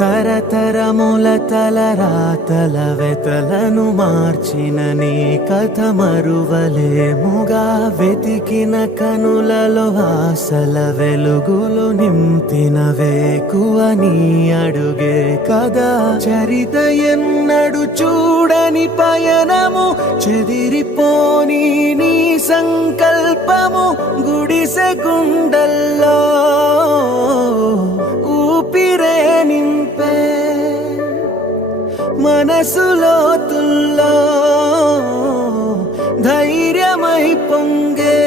తరతరముల తలరాతల వెతలను మార్చిన నీ కథ మరువలేముగా. వెతికిన కనులలో ఆశల వెలుగులు నింపిన వేకువ అడుగే కదా. చరిత ఎన్నడు చూడని పయనము చెదిరిపోని నీ సంకల్పము గుడిసె గుండల్లో ఊపిరే నింపే మనసులో తుల్లో ధై பொங்கே